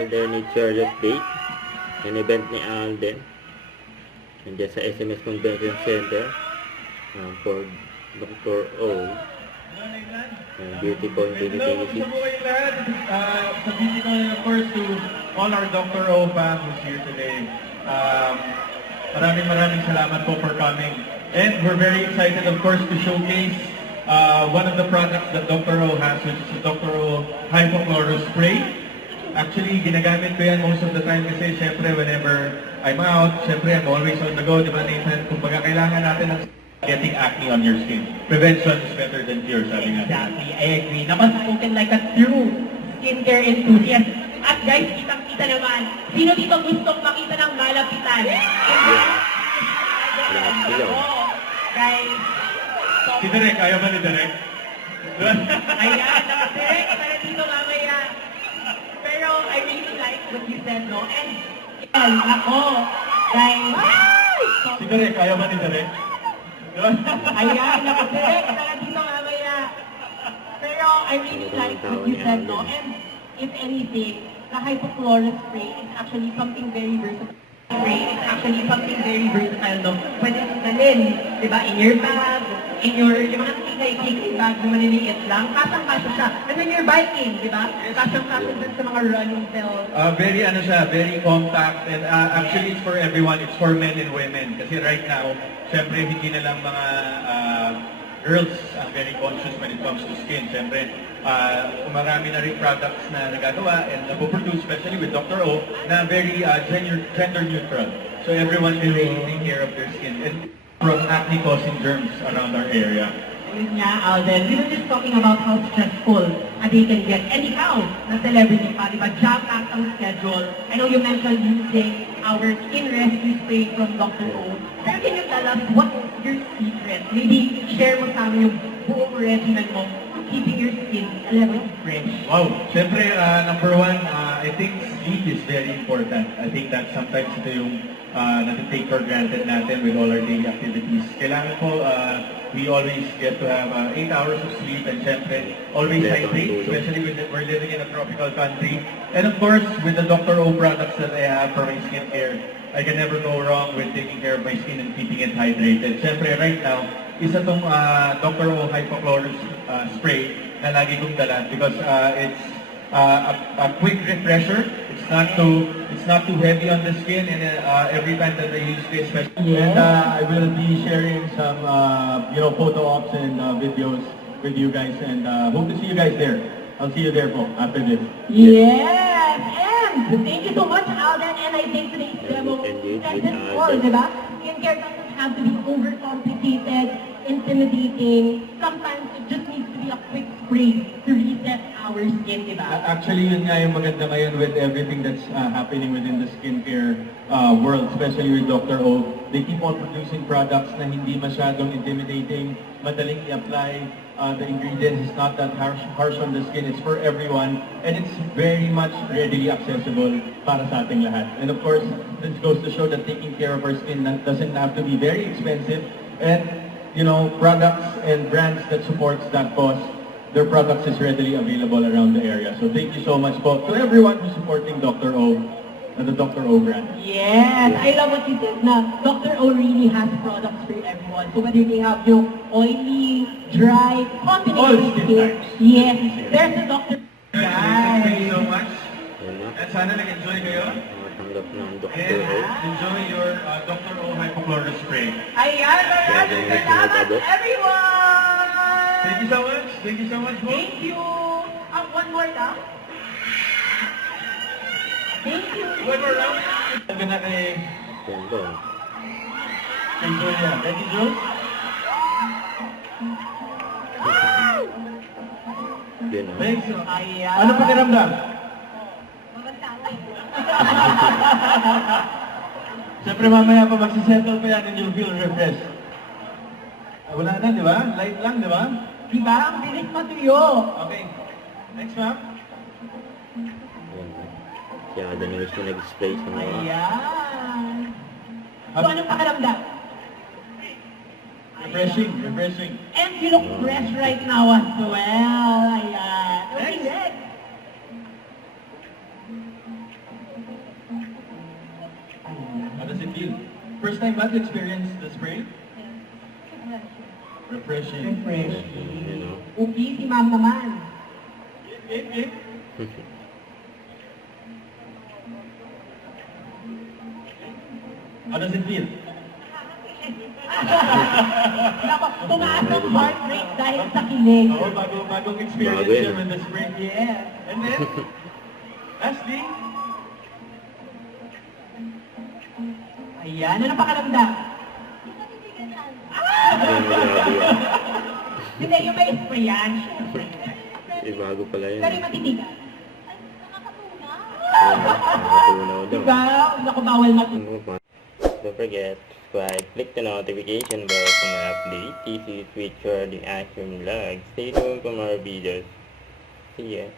Modernity Charlotte Date. An event ni Alden. Nandiyan sa SMS Convention Center. For Dr. O. Beauty Point Hello, 2026. po kayong lahat. Sabihin ko of course to all our Dr. O fans who's here today. Maraming salamat po for coming. And we're very excited of course to showcase one of the products that Dr. O has, which is the Dr. O Hypochlorous Spray. Actually, ginagamit ko yan most of the time kasi syempre whenever I'm out, syempre I'm always on the go, di ba Nathan? Kung baga kailangan natin ng getting acne on your skin. Prevention is better than cure, sabi nga. Exactly, I agree. Nakaspoken like a true skincare enthusiast. At guys, kitang-kita naman, sino dito gustong makita ng malapitan? Guys, Si Derek, ayaw ba ni Derek? ayan, nakadirect para dito mamaya. Pero I really like what you said, no? And, yan, ako, guys. Si Derek, ayaw ba ni Derek? Ayan, nakadirect para dito mamaya. Pero I really like what you said, no? And if anything, the hypochlorous spray is actually something very versatile. It's actually something very versatile, no? Pwede mong dalhin, di ba, in your bag, yung mga tigay bag na maliliit lang, kasang-kasa siya. And when you're biking, di ba, kasang-kasa din sa mga running bells. Very compact, and actually it's for everyone, it's for men and women. Kasi right now, syempre hindi na lang mga girls ang very conscious when it comes to skin. Syempre, marami na rin products na nagagawa and napoproduce, especially with Dr. O, na very gender neutral. So everyone will really take care of their skin and from acne-causing germs around our area. Yun nga, Alden, we were just talking about how stressful a day can get. And ikaw, na celebrity pa, di ba, jam-packed ang schedule. I know you mentioned using our skin rescue spray from Dr. O. Pero can you tell us what is your secret? Maybe share mo sa amin yung buong regimen mo to keeping your skin celebrity fresh. Wow! Siyempre, number one, I think sleep is very important. I think that sometimes ito yung na-take for granted natin with all our daily activities. Kailangan po, we always get to have 8 hours of sleep and syempre, always hydrate, especially with we're living in a tropical country. And of course, with the Dr. O products that I have for my skincare, I can never go wrong with taking care of my skin and keeping it hydrated. Syempre, right now, isa tong Dr. O Hypochlorous spray na lagi kong dala because it's a quick refresher. It's not too heavy on the skin, and every time that I use this, especially, and I will be sharing some photo ops and videos with you guys, and hope to see you guys there. I'll see you there po after this. Yes! And thank you so much, Alden. And I think today's demo says it all, di ba? Skincare doesn't have to be overcomplicated, intimidating. Sometimes it just needs to be a quick spray to reset our skin, di ba? Actually, yun nga yung maganda ngayon with everything that's happening within the skincare world, especially with Dr. O. They keep on producing products na hindi masyadong intimidating, madaling i-apply. The ingredients is not that harsh on the skin. It's for everyone, and it's very much readily accessible para sa ating lahat. And of course, this goes to show that taking care of our skin doesn't have to be very expensive. And products and brands that supports that cause, their products is readily available around the area. So thank you so much po to everyone who's supporting Dr. O and the Dr. O brand. Yes, I love what you said na Dr. O really has products for everyone. So whether they have oily, dry, All combination skin skin, types. yes, there's a Dr. Thank you so much. Yan na. And sana nag-enjoy kayo. Tanggap ng Dr. And O. enjoy your Dr. O Hypochlorous Spray. Ayan, maraming salamat everyone! Thank you so much. Thank you so much po. Thank you! One more lang. Thank you! One more round. Sabi na kay Yan ba? Julia. Thank you, Jules. Yan na. Thanks. Ayan. Ano pakiramdam? Siyempre mamaya pa magsisettle pa yan and you'll feel refreshed. Wala na, di ba? Light lang, di ba? Diba? Ang bilis matuyo. Okay. Next, ma'am. Yan na. Kaya na gusto nag-spray sa mga. Ayan. So, anong pakiramdam? Refreshing, refreshing. And you look fresh right now as well. Ayan. Looking good. first time ba to experience the spray? Refreshing. Refresh. You know? Upi, si ma'am naman. Eh. How does it feel? Nako, tumaas ang heart rate dahil sa kilig. Oo, bagong experience Bago yan, siya with the spray. Yeah. And then, lastly, Ayan, ano pakiramdam? Yung grabe yan. Hindi, yung may spray yan. Eh, bago pala yan. Pero yung matitigas. Nakatunaw daw. Diba? Naku, bawal matitigas. Don't forget, subscribe, click the notification bell for more updates. This is Richard, the Action Vlog. Stay tuned for more videos. See ya.